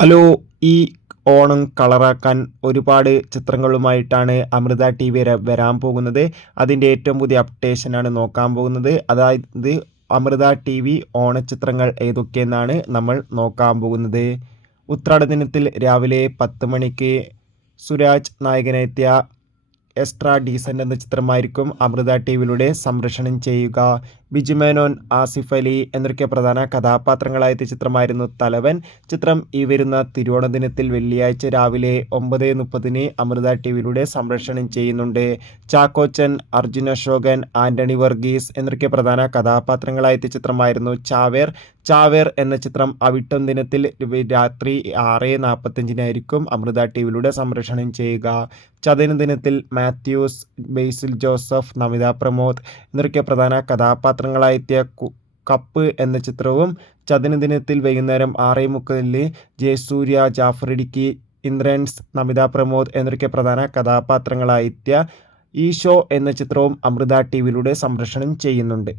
Hello. ഈ ഓണം കളറാക്കാൻ ഒരുപാട് ചിത്രങ്ങളുമായിട്ടാണ് Amrita T V വരാൻ പോകുന്നത്. അതിൻ്റെ ഏറ്റവും പുതിയ അപ്ഡേഷനാണ് നോക്കാൻ പോകുന്നത്. അതായത് അമൃത ടി വി ഓണച്ചിത്രങ്ങൾ ഏതൊക്കെയെന്നാണ് നമ്മൾ നോക്കാൻ പോകുന്നത്. ഉത്രാട ദിനത്തിൽ രാവിലെ 10 മണിക്ക് സുരാജ് നായകനെത്തിയ എക്സ്ട്രാ ഡീസൻ്റ് എന്ന ചിത്രമായിരിക്കും അമൃത ടി വിയിലൂടെ സംപ്രേഷണം ചെയ്യുക. ബിജു മേനോൻ, ആസിഫ് അലി എന്നൊക്കെ പ്രധാന കഥാപാത്രങ്ങളായ ചിത്രമായിരുന്നു തലവൻ. ചിത്രം ഈ വരുന്ന തിരുവോണ ദിനത്തിൽ വെള്ളിയാഴ്ച രാവിലെ 9:30 അമൃത ടി വിയിലൂടെ സംപ്രേഷണം ചെയ്യുന്നുണ്ട്. ചാക്കോച്ചൻ, അർജുൻ അശോകൻ, ആന്റണി വർഗീസ് എന്നൊക്കെ പ്രധാന കഥാപാത്രങ്ങളായ ചിത്രമായിരുന്നു ചാവേർ. ചാവേർ എന്ന ചിത്രം അവിട്ടം ദിനത്തിൽ രാത്രി 6:45 അമൃത ടി വിയിലൂടെ സംപ്രേഷണം ചെയ്യുക. ചതയം ദിനത്തിൽ മാത്യൂസ്, ബേസിൽ ജോസഫ്, നമിത പ്രമോദ് എന്നൊക്കെ പ്രധാന കഥാപാത്രങ്ങളായെത്തിയ കപ്പ് എന്ന ചിത്രവും ചതയ ദിനത്തിൽ വൈകുന്നേരം 6:30 ജയസൂര്യ, ജാഫർ ഇടുക്കി, ഇന്ദ്രൻസ്, നമിത പ്രമോദ് എന്നൊക്കെ പ്രധാന കഥാപാത്രങ്ങളായെത്തിയ ഈശോ എന്ന ചിത്രവും അമൃത ടി വിയിലൂടെ സംപ്രേഷണം ചെയ്യുന്നുണ്ട്.